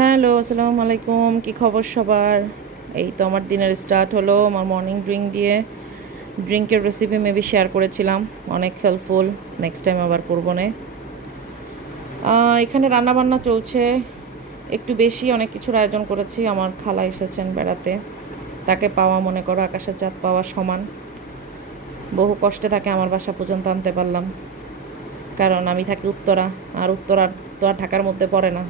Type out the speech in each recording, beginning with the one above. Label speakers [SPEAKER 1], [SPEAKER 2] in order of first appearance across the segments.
[SPEAKER 1] Hello, আসসালামু আলাইকুম। কি খবর সবার? এই তো আমার দিনের স্টার্ট হলো, আমার মর্নিং ড্রিঙ্ক দিয়ে ড্রিঙ্কের রেসিপি মেবি শেয়ার করেছিলাম। অনেক হেল্পফুল নেক্সট টাইম আবার করব না। এখানে রান্নাবান্না চলছে। একটু বেশি অনেক কিছুর আয়োজন করেছি, আমার খালা এসেছেন বেড়াতে। তাকে পাওয়া মনে করো, আকাশের চাঁদ পাওয়া সমান। বহু কষ্টে তাকে আমার বাসা পর্যন্ত আনতে পারলাম। কারণ আমি থাকি উত্তরা, আর উত্তরা তো আর ঢাকার মধ্যে পড়ে না।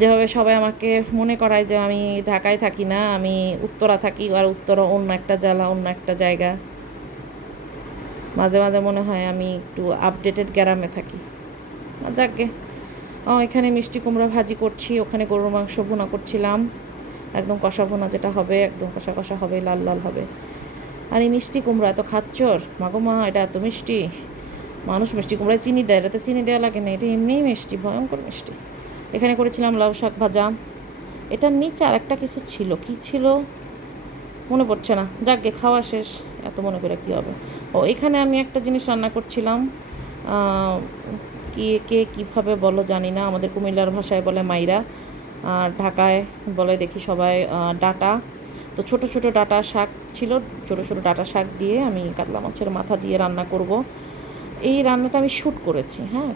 [SPEAKER 1] যেভাবে সবাই আমাকে মনে করায় যে আমি ঢাকায় থাকি না, আমি উত্তরা থাকি আর উত্তরা অন্য একটা জেলা, অন্য একটা জায়গা। মাঝে মাঝে মনে হয় আমি একটু আপডেটেড গ্রামে থাকি। যাকে। এখানে মিষ্টি কুমড়া ভাজি করছি, ওখানে গরুর মাংস ভুনা করছিলাম। একদম কষা ভুনা যেটা হবে, একদম কষা কষা হবে, লাল লাল হবে। আর এই মিষ্টি কুমড়া এত খাচ্চর মাগো মা, এটা এত মিষ্টি। মানুষ মিষ্টি কুমড়ায় চিনি দেয়, এটাতে চিনি দেওয়া লাগে না, এটা এমনিই মিষ্টি, ভয়ঙ্কর মিষ্টি। এখানে করেছিলাম লাউ শাক ভাজা। এটার নিচে আর একটা কিছু ছিল। কি ছিল? মনে পড়ছে না। যাকগে খাওয়া শেষ। এত মনে করে কী হবে? ও, এখানে আমি একটা জিনিস রান্না করছিলাম। কে কে কীভাবে বলো জানি না। আমাদের কুমিল্লার ভাষায় বলে মাইরা। ঢাকায় বলে দেখি সবাই ডাটা। তো ছোট ছোট ডাটা শাক ছিল। ছোট ছোট ডাটা শাক দিয়ে আমি কাতলা মাছের মাথা দিয়ে রান্না করব। এই রান্নাটা আমি শ্যুট করেছি হ্যাঁ?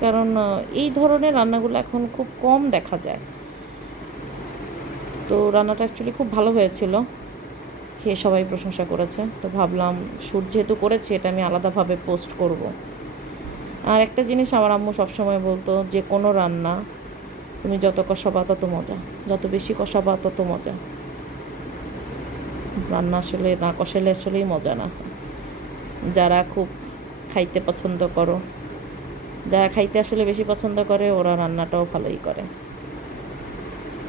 [SPEAKER 1] কারণ এই ধরনের রান্নাগুলো এখন খুব কম দেখা যায়। তো রান্নাটা অ্যাকচুয়ালি খুব ভালো হয়েছিল। খেয়ে সবাই প্রশংসা করেছে। তো ভাবলাম শ্যুট যেহেতু করেছি, এটা আমি আলাদাভাবে পোস্ট করব। আর একটা জিনিস আমার আম্মু সবসময় বলতো, যে কোনো রান্না, তুমি যত কষাবা তত মজা। যত বেশি কষাবা তত মজা। রান্না আসলে না কষালে আসলেই মজা না। যারা খুব খাইতে পছন্দ করো যারা খাইতে আসলে বেশি পছন্দ করে, ওরা রান্নাটাও ভালোই করে।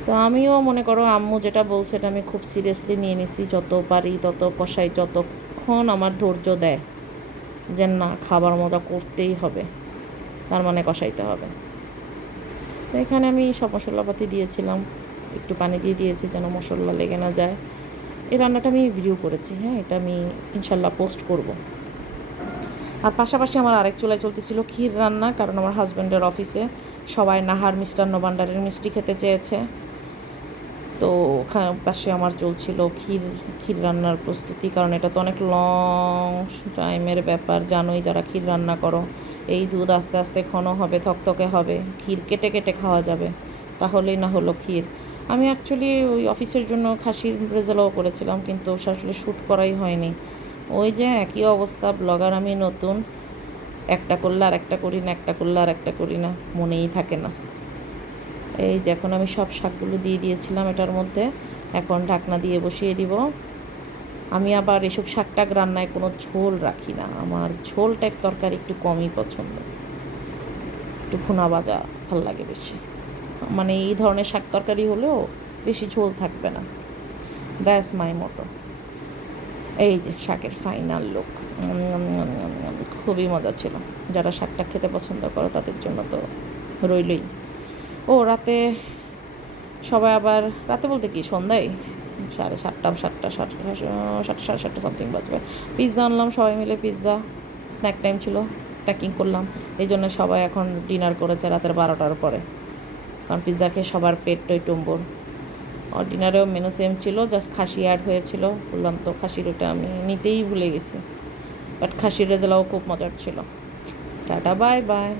[SPEAKER 1] তো আমিও মনে করো, আম্মু যেটা বলছে এটা আমি খুব সিরিয়াসলি নিয়ে নিছি, যত পারি তত কষাই, যতক্ষণ আমার ধৈর্য দেয় যে না, খাবার মজা করতেই হবে, তার মানে কষাইতে হবে। তো এখানে আমি সব মশলাপাতি দিয়েছিলাম, একটু পানি দিয়ে দিয়েছি যেন মশলা লেগে না যায়। এই রান্নাটা আমি ভিডিও করেছি হ্যাঁ? এটা আমি ইনশাল্লাহ পোস্ট করব। আর পাশাপাশি আমার আরেক চুলায় চলতেছিল ক্ষীর রান্না, কারণ আমার হাজব্যান্ডের অফিসে সবাই নাহার মিষ্টান্ন ভাণ্ডারের মিষ্টি খেতে চেয়েছে। তো পাশে আমার চলছিল ক্ষীর ক্ষীর রান্নার প্রস্তুতি, কারণ এটা তো অনেক লং টাইমের ব্যাপার, জানোই যারা ক্ষীর রান্না করো, এই দুধ আস্তে আস্তে ঘন হবে, থকথকে হবে, ক্ষীর কেটে কেটে খাওয়া যাবে, তাহলেই না হলো ক্ষীর। আমি অ্যাকচুয়ালি ওই অফিসের জন্য খাসির রেজাল্টও করেছিলাম, কিন্তু আসলে শ্যুট করাই হয়নি। ওই যে একই অবস্থা, ব্লগার আমি নতুন, একটা করলে আর একটা করি না, একটা করলে আর একটা করি না, মনেই থাকে না। এই যে এখন আমি সব শাকগুলো দিয়ে দিয়েছিলাম এটার মধ্যে, এখন ঢাকনা দিয়ে বসিয়ে দিব। আমি আবার এসব শাক টাক রান্নায় কোনো ঝোল রাখি না, আমার ঝোল টাইপ তরকারি একটু কমই পছন্দ। একটু ভুনা ভাজা ভালো লাগে বেশি। মানে এই ধরনের শাক তরকারি হলেও বেশি ঝোল থাকবে না। That's my motto. এই যে শাকের ফাইনাল লুক খুবই মজা ছিল। যারা শাকটা খেতে পছন্দ করো, তাদের জন্য তো রইলই। ও, রাতে সবাই আবার, রাতে বলতে কি, সন্ধ্যায়? সাড়ে সাতটা সাতটা সাতটা সাতটা, সাড়ে সাতটা সামথিং বাজবে। পিৎজা আনলাম, সবাই মিলে পিৎজা স্ন্যাক টাইম ছিল স্ন্যাকিং করলাম। এই জন্য সবাই এখন ডিনার করেছে রাতের বারোটার পরে। কারণ পিৎজা খেয়ে সবার পেট টই টুম্বর। আর ডিনারেও মেনু সেম ছিল জাস্ট খাসি অ্যাড হয়েছিল। বললাম, তো খাসির ওটা আমি নিতেই ভুলে গেছি। বাট খাসির রেজালাও খুব মজার ছিল। Tata bye bye